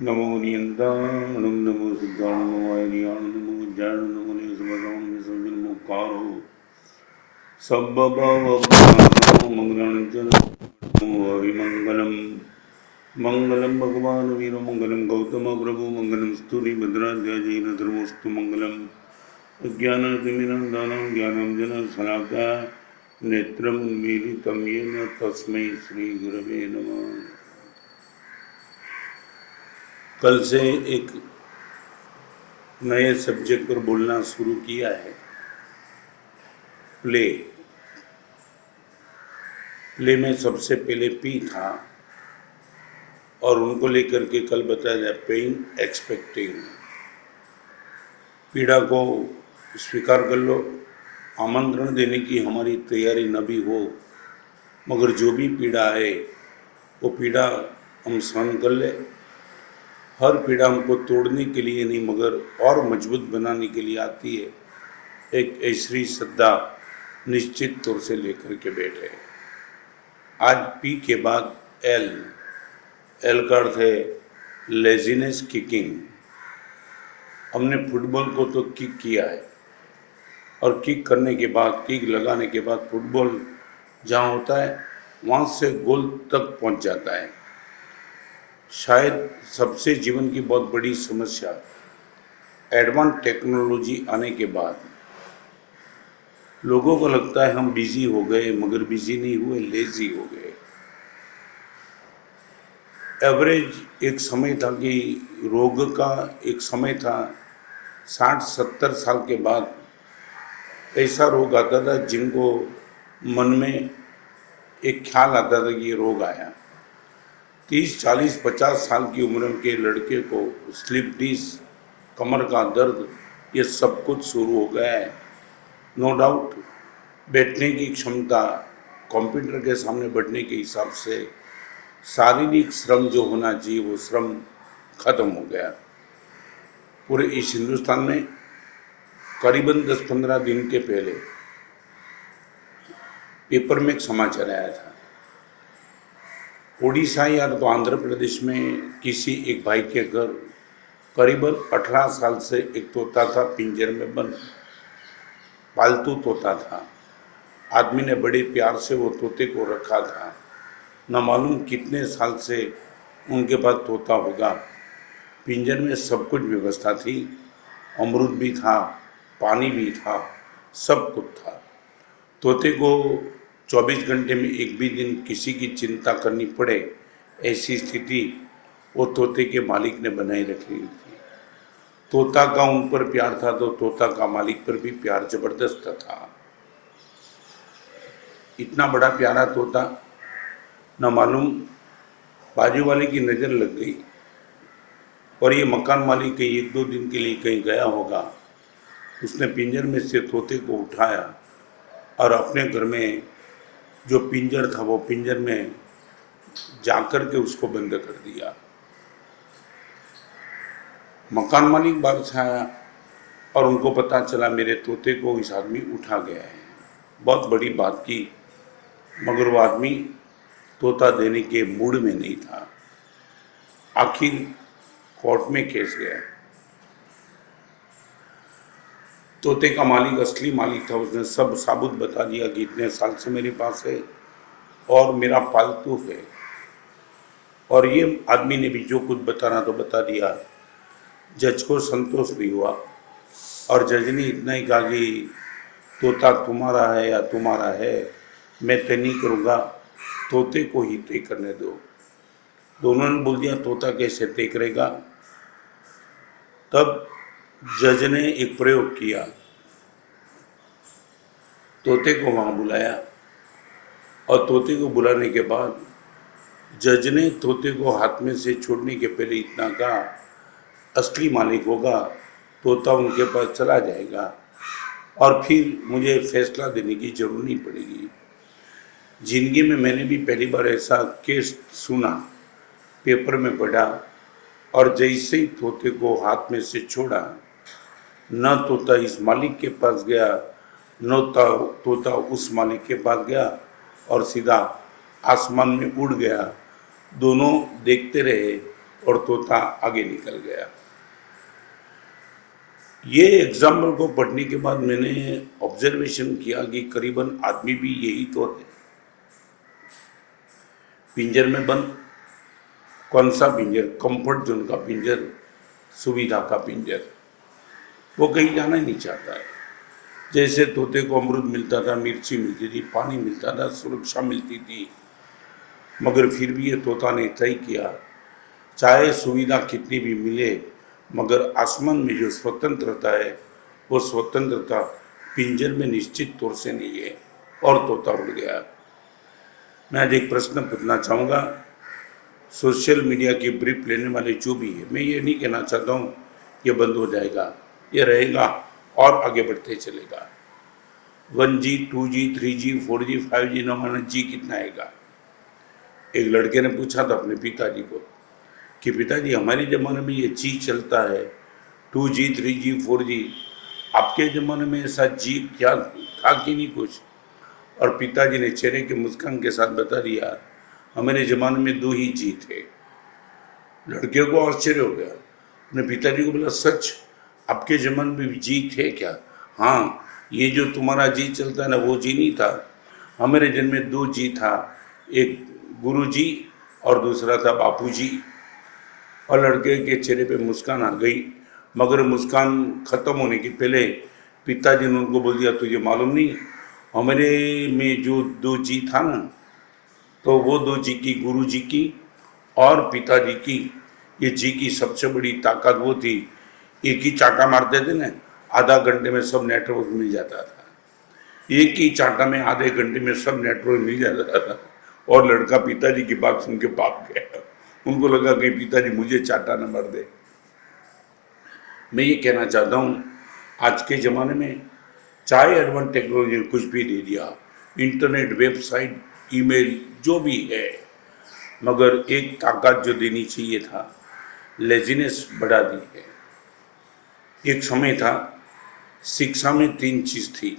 नमो नियंताणं नमो सिद्धाणं नमो आयर्याणं नमो ज्ञानं नमो निसर्गाणं निसर्गन्मुखारो सब्बभावज्ञानो मंगलांचन नमो हरिमंगलम् मंगलम भगवान वीरो मंगलम गौतम प्रभु मंगलम स्तुति भद्राध्यायेन धर्मोस्तु मंगलम अज्ञानतिमिरन्दानं ज्ञानंजन शलाका नेत्रमुन्मीलितं येन तस्मै श्रीगुरवे नमः। कल से एक नए सब्जेक्ट पर बोलना शुरू किया है, प्ले। प्ले में सबसे पहले पी था और उनको लेकर के कल बताया जाए पेन एक्सपेक्टिंग। पीड़ा को स्वीकार कर लो, आमंत्रण देने की हमारी तैयारी न भी हो, मगर जो भी पीड़ा है वो पीड़ा हम सहन कर ले। हर पीड़ा हमको तोड़ने के लिए नहीं मगर और मजबूत बनाने के लिए आती है। एक ऐसी श्रद्धा निश्चित तौर से लेकर के बैठे। आज पी के बाद एल। एल का अर्थ है लेजीनेस किकिंग। हमने फुटबॉल को तो किक किया है और किक करने के बाद, किक लगाने के बाद फुटबॉल जहाँ होता है वहाँ से गोल तक पहुँच जाता है। शायद सबसे जीवन की बहुत बड़ी समस्या एडवांस टेक्नोलॉजी आने के बाद लोगों को लगता है हम बिजी हो गए, मगर बिजी नहीं हुए, लेजी हो गए। एवरेज एक समय था कि रोग का एक समय था 60-70 साल के बाद ऐसा रोग आता था जिनको मन में एक ख्याल आता था कि ये रोग आया। 30, 40, 50 साल की उम्र के लड़के को स्लिप डिस्क, कमर का दर्द, ये सब कुछ शुरू हो गया है। नो डाउट बैठने की क्षमता, कंप्यूटर के सामने बैठने के हिसाब से शारीरिक श्रम जो होना चाहिए वो श्रम खत्म हो गया। पूरे इस हिंदुस्तान में करीबन 10-15 दिन के पहले पेपर में एक समाचार आया था, उड़ीसा या तो आंध्र प्रदेश में किसी एक भाई के घर करीबन 18 साल से एक तोता था, पिंजर में बंद, पालतू तोता था। आदमी ने बड़े प्यार से वो तोते को रखा था। न मालूम कितने साल से उनके पास तोता होगा। पिंजर में सब कुछ व्यवस्था थी, अमरूद भी था, पानी भी था, सब कुछ था। तोते को 24 घंटे में एक भी दिन किसी की चिंता करनी पड़े ऐसी स्थिति वो तोते के मालिक ने बनाई रखी थी। तोता का उन पर प्यार था तो तोता का मालिक पर भी प्यार जबरदस्त था। इतना बड़ा प्यारा तोता, न मालूम बाजू वाले की नज़र लग गई और ये मकान मालिक कहीं 1-2 दिन के लिए कहीं गया होगा। उसने पिंजर में से तोते को उठाया और अपने घर में जो पिंजर था वो पिंजर में जाकर के उसको बंद कर दिया। मकान मालिक बाहर से आया और उनको पता चला मेरे तोते को इस आदमी उठा गया है। बहुत बड़ी बात की, मगर वो आदमी तोता देने के मूड में नहीं था। आखिर कोर्ट में केस गया। तोते का मालिक असली मालिक था, उसने सब साबुत बता दिया कि इतने साल से मेरे पास है और मेरा पालतू है। और ये आदमी ने भी जो कुछ बताना तो बता दिया। जज को संतोष नहीं हुआ और जज ने इतना ही कहा कि तोता तुम्हारा है या तुम्हारा है, मैं तय नहीं करूँगा, तोते को ही तय करने दो। दोनों ने बोल दिया तोता कैसे तय करेगा। तब जज ने एक प्रयोग किया, तोते को वहाँ बुलाया और तोते को बुलाने के बाद जज ने तोते को हाथ में से छोड़ने के पहले इतना कहा, असली मालिक होगा तोता उनके पास चला जाएगा और फिर मुझे फैसला देने की जरूरत नहीं पड़ेगी। जिंदगी में मैंने भी पहली बार ऐसा केस सुना, पेपर में पढ़ा और जैसे ही तोते को हाथ में से छोड़ा, न तोता इस मालिक के पास गया, न तोता उस मालिक के पास गया और सीधा आसमान में उड़ गया। दोनों देखते रहे और तोता आगे निकल गया। ये एग्जाम्पल को पढ़ने के बाद मैंने ऑब्जर्वेशन किया कि करीबन आदमी भी यही तो है, पिंजर में बंद। कौन सा पिंजर? कंफर्ट जोन का पिंजर, सुविधा का पिंजर। वो कहीं जाना ही नहीं चाहता है। जैसे तोते को अमरूद मिलता था, मिर्ची मिलती थी, पानी मिलता था, सुरक्षा मिलती थी, मगर फिर भी ये तोता ने तय किया, चाहे सुविधा कितनी भी मिले, मगर आसमान में जो स्वतंत्रता है वो स्वतंत्रता पिंजर में निश्चित तौर से नहीं है, और तोता उड़ गया। मैं आज एक प्रश्न पूछना चाहूँगा, सोशल मीडिया की ब्रीफ लेने वाले जो भी है, मैं ये नहीं कहना चाहता हूँ ये बंद हो जाएगा, ये रहेगा और आगे बढ़ते चलेगा। 1G, 2G, 3G, 4G, 5G, न माना जी कितना आएगा। एक लड़के ने पूछा था अपने पिताजी को कि पिताजी हमारे ज़माने में ये जी चलता है, 2G, 3G, 4G, आपके ज़माने में ऐसा जी क्या था कि नहीं कुछ? और पिताजी ने चेहरे के मुस्कान के साथ बता दिया, हमारे ज़माने में 2 ही जी थे। लड़के को आश्चर्य हो गया। अपने पिताजी को बोला, सच? आपके ज़माने में जी थे क्या? हाँ, ये जो तुम्हारा जी चलता है ना, वो जी नहीं था। हमारे जन्म में 2 जी था, एक गुरु जी और दूसरा था बापू जी। और लड़के के चेहरे पे मुस्कान आ गई, मगर मुस्कान ख़त्म होने के पहले पिताजी ने उनको बोल दिया, तुझे मालूम नहीं, हमारे में जो 2 जी था ना, तो वो 2 जी की, गुरु जी की और पिताजी की, ये जी की सबसे बड़ी ताकत वो थी, एक ही चाटा मारते थे ना, आधा घंटे में सब नेटवर्क मिल जाता था। एक ही चाटा में आधे घंटे में सब नेटवर्क मिल जाता था। और लड़का पिताजी की बात सुन के भाग गया। उनको लगा कि पिताजी मुझे चाटा न मार दे। मैं ये कहना चाहता हूँ, आज के ज़माने में चाहे एडवांस टेक्नोलॉजी ने कुछ भी दे दिया, इंटरनेट, वेबसाइट, ईमेल, जो भी है, मगर एक ताकत जो देनी चाहिए था, लेजीनेस बढ़ा दी है। एक समय था, शिक्षा में 3 चीज़ थी।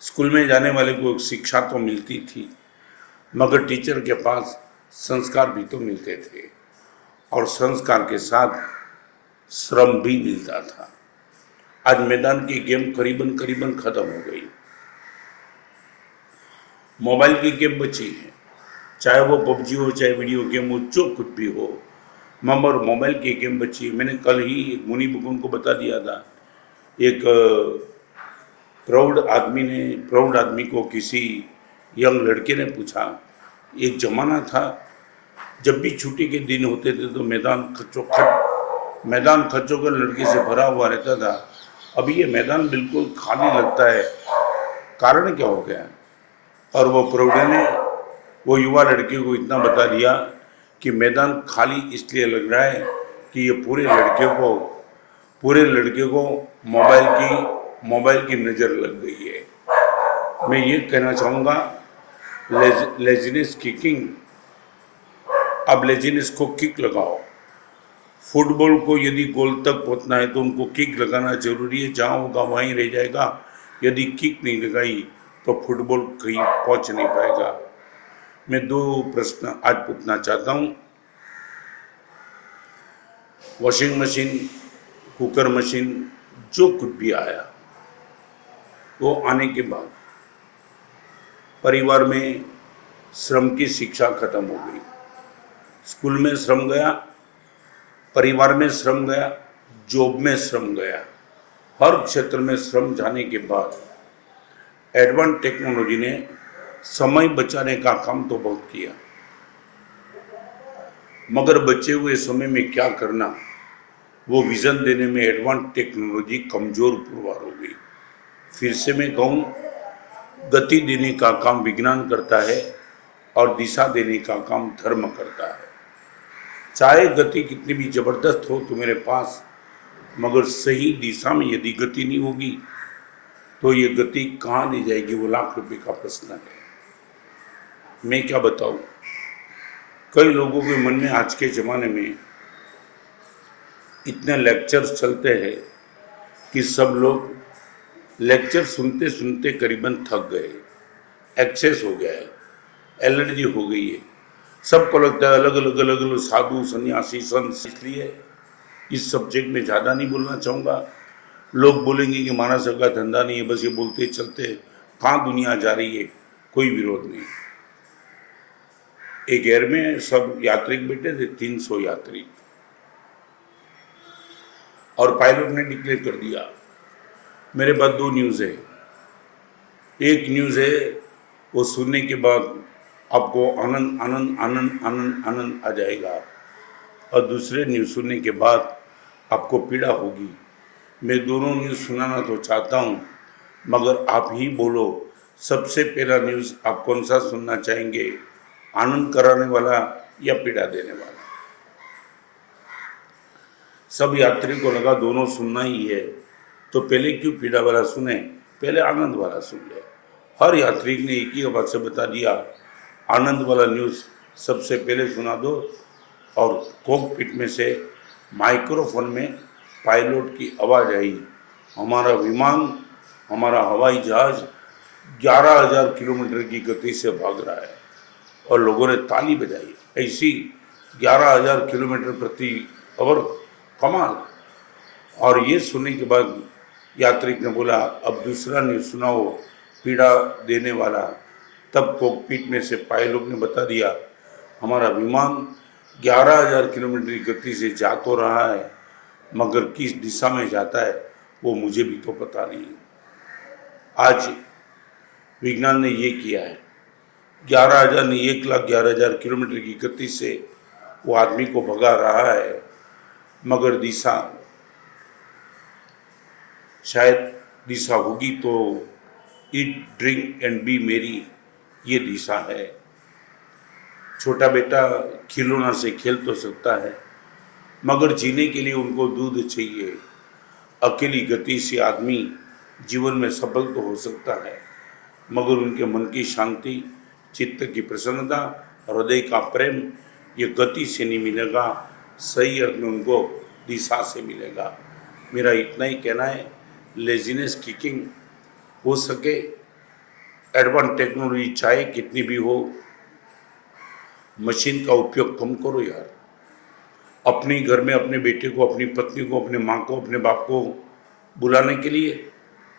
स्कूल में जाने वाले को शिक्षा तो मिलती थी, मगर टीचर के पास संस्कार भी तो मिलते थे, और संस्कार के साथ श्रम भी मिलता था। आज मैदान की गेम करीबन करीबन खत्म हो गई, मोबाइल की गेम बची है, चाहे वो पबजी हो, चाहे वीडियो गेम हो, जो कुछ भी हो, मगर मोबाइल की गेम बची है। मैंने कल ही एक मुनि बुकुन को बता दिया था, एक प्रौढ़ आदमी को किसी यंग लड़के ने पूछा, एक ज़माना था जब भी छुट्टी के दिन होते थे तो मैदान खच्चों लड़के से भरा हुआ रहता था, अभी ये मैदान बिल्कुल खाली लगता है, कारण क्या हो गया? और वो प्रौढ़ ने वो युवा लड़के को इतना बता दिया कि मैदान खाली इसलिए लग रहा है कि ये पूरे लड़के को मोबाइल की नज़र लग गई है। मैं ये कहना चाहूँगा, लेजीनेस किकिंग, अब लेजीनेस को किक लगाओ। फुटबॉल को यदि गोल तक पहुँचना है तो उनको किक लगाना जरूरी है, जहाँ होगा वहीं रह जाएगा। यदि किक नहीं लगाई तो फुटबॉल कहीं पहुँच नहीं पाएगा। मैं 2 प्रश्न आज पूछना चाहता हूँ। वॉशिंग मशीन, कुकर मशीन, जो कुछ भी आया, वो आने के बाद परिवार में श्रम की शिक्षा खत्म हो गई। स्कूल में श्रम गया, परिवार में श्रम गया, जॉब में श्रम गया, हर क्षेत्र में श्रम जाने के बाद एडवांस टेक्नोलॉजी ने समय बचाने का काम तो बहुत किया, मगर बचे हुए समय में क्या करना, वो विज़न देने में एडवांस टेक्नोलॉजी कमज़ोर पुरवार हो गई। फिर से मैं कहूँ, गति देने का काम विज्ञान करता है और दिशा देने का काम धर्म करता है। चाहे गति कितनी भी ज़बरदस्त हो तुम्हारे पास, मगर सही दिशा में यदि गति नहीं होगी तो ये गति कहाँ ले जाएगी, वो लाख रुपए का प्रश्न है। मैं क्या बताऊँ, कई लोगों के मन में आज के ज़माने में इतने लेक्चर्स चलते हैं कि सब लोग लेक्चर सुनते सुनते करीबन थक गए, एक्सेस हो गया है, एलर्जी हो गई है, सबको लगता है अलग अलग अलग अलग साधु सन्यासी संत, इसलिए इस सब्जेक्ट में ज़्यादा नहीं बोलना चाहूँगा। लोग बोलेंगे कि महाराज साहब का धंधा नहीं है, बस ये बोलते चलते, कहाँ दुनिया जा रही है, कोई विरोध नहीं। एक एयर में सब यात्री बैठे थे, 300 यात्री, और पायलट ने डिक्लेयर कर दिया। मेरे पास दो न्यूज़ है। एक न्यूज़ है, वो सुनने के बाद आपको आनंद आनंद आनंद आनंद आनंद आ जाएगा, और दूसरे न्यूज़ सुनने के बाद आपको पीड़ा होगी। मैं दोनों न्यूज़ सुनाना तो चाहता हूँ, मगर आप ही बोलो, सबसे पहला न्यूज़ आप कौन सा सुनना चाहेंगे, आनंद कराने वाला या पीड़ा देने वाला? सब यात्री को लगा दोनों सुनना ही है, तो पहले क्यों पीड़ा वाला सुने, पहले आनंद वाला सुन ले। हर यात्री ने एक ही बात से बता दिया, आनंद वाला न्यूज़ सबसे पहले सुना दो। और कॉकपिट में से माइक्रोफोन में पायलट की आवाज़ आई, हमारा विमान, हमारा हवाई जहाज़ 11,000 किलोमीटर की गति से भाग रहा है, और लोगों ने ताली बजाई। ऐसी 11,000 किलोमीटर प्रति आवर, कमाल। और ये सुनने के बाद यात्री ने बोला, अब दूसरा न्यूज़ सुनाओ, पीड़ा देने वाला। तब कॉकपिट में से पायलट ने बता दिया, हमारा विमान 11,000 किलोमीटर की गति से जा तो रहा है, मगर किस दिशा में जाता है वो मुझे भी तो पता नहीं। आज विज्ञान ने ये किया है, 11,000 नहीं, 1,11,000 किलोमीटर की गति से वो आदमी को भगा रहा है, मगर दिशा, शायद दिशा होगी तो ईट ड्रिंक एंड बी मेरी, ये दिशा है। छोटा बेटा खिलौना से खेल तो सकता है, मगर जीने के लिए उनको दूध चाहिए। अकेली गति से आदमी जीवन में सफल तो हो सकता है, मगर उनके मन की शांति, चित्त की प्रसन्नता, हृदय का प्रेम, ये गति से नहीं मिलेगा, सही अर्थ में उनको दिशा से मिलेगा। मेरा इतना ही कहना है, लेजीनेस किकिंग हो सके, एडवांस टेक्नोलॉजी चाहे कितनी भी हो, मशीन का उपयोग कम करो यार। अपने घर में अपने बेटे को, अपनी पत्नी को, अपने माँ को, अपने बाप को बुलाने के लिए,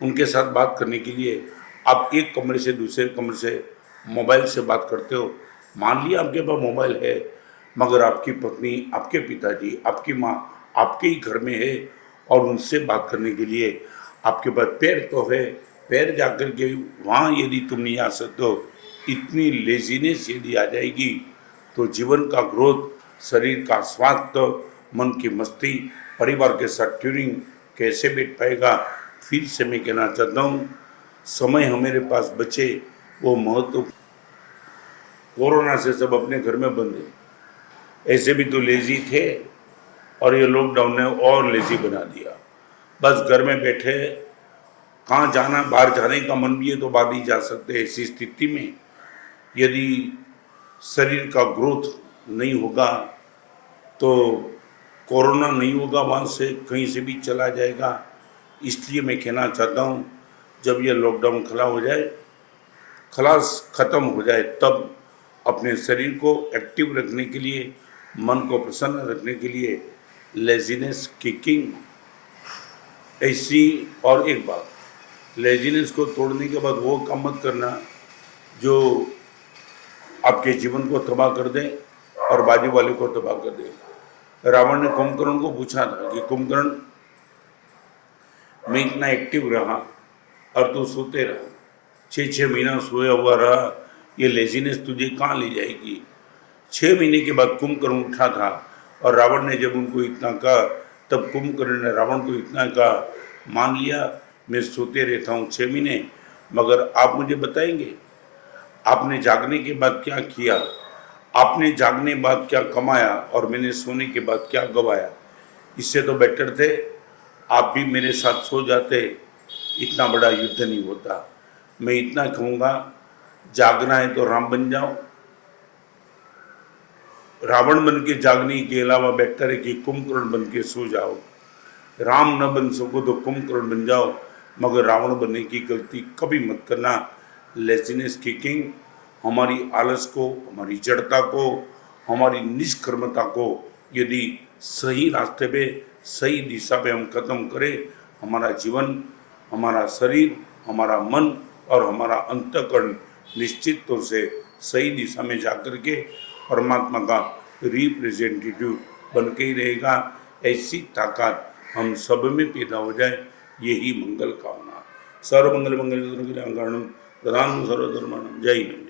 उनके साथ बात करने के लिए आप एक कमरे से दूसरे कमरे से मोबाइल से बात करते हो। मान लिया आपके पास मोबाइल है, मगर आपकी पत्नी, आपके पिताजी, आपकी माँ आपके ही घर में है, और उनसे बात करने के लिए आपके पास पैर तो है, पैर जाकर के वहाँ यदि तुम नहीं आ सकते हो, इतनी लेजीनेस यदि आ जाएगी तो जीवन का ग्रोथ, शरीर का स्वास्थ्य, मन की मस्ती, परिवार के साथ ट्यूनिंग कैसे बैठ पाएगा। फिर से मैं कहना चाहता हूँ, समय हमारे पास बचे वो महत्व। कोरोना से सब अपने घर में बंद है, ऐसे भी तो लेजी थे, और ये लॉकडाउन ने और लेजी बना दिया। बस घर में बैठे, कहाँ जाना, बाहर जाने का मन भी है तो बाहर नहीं जा सकते। ऐसी स्थिति में यदि शरीर का ग्रोथ नहीं होगा तो कोरोना नहीं होगा, वहाँ से कहीं से भी चला जाएगा। इसलिए मैं कहना चाहता हूँ, जब ये लॉकडाउन खलास ख़त्म हो जाए, तब अपने शरीर को एक्टिव रखने के लिए, मन को प्रसन्न रखने के लिए लेजीनेस किकिंग ऐसी। और एक बात, लेजीनेस को तोड़ने के बाद वो काम मत करना जो आपके जीवन को तबाह कर दे और बाजू वाले को तबाह कर दे। रावण ने कुंभकर्ण को पूछा था कि कुंभकर्ण, मैं इतना एक्टिव रहा और तू सोते रहा, 6 महीना सोया हुआ रहा, ये लेजीनेस तुझे कहाँ ले जाएगी। 6 महीने के बाद कुंभकर्ण उठा था, और रावण ने जब उनको इतना कहा, तब कुंभकर्ण ने रावण को इतना कहा, मान लिया मैं सोते रहता हूँ 6 महीने, मगर आप मुझे बताएंगे आपने जागने के बाद क्या किया, आपने जागने के बाद क्या कमाया, और मैंने सोने के बाद क्या गवाया। इससे तो बेटर थे आप भी मेरे साथ सो जाते, इतना बड़ा युद्ध नहीं होता। मैं इतना कहूँगा, जागना है तो राम बन जाओ, रावण बन के जागने के अलावा बेहतर है कि कुंभकर्ण बन के सो जाओ। राम न बन सको तो कुंभकर्ण बन जाओ, मगर रावण बनने की गलती कभी मत करना। लेजीनेस किकिंग हमारी आलस को, हमारी जड़ता को, हमारी निष्कर्मता को यदि सही रास्ते पे सही दिशा पे हम कदम करें, हमारा जीवन, हमारा शरीर, हमारा मन और हमारा अंतःकरण निश्चित तौर से सही दिशा में जाकर के परमात्मा का रिप्रेजेंटेटिव बन के ही रहेगा। ऐसी ताकत हम सब में पैदा हो जाए, यही मंगल कामना। सर्वमंगल मंगल कारणम प्रधान सर्वधर्माणम। जय हिंद।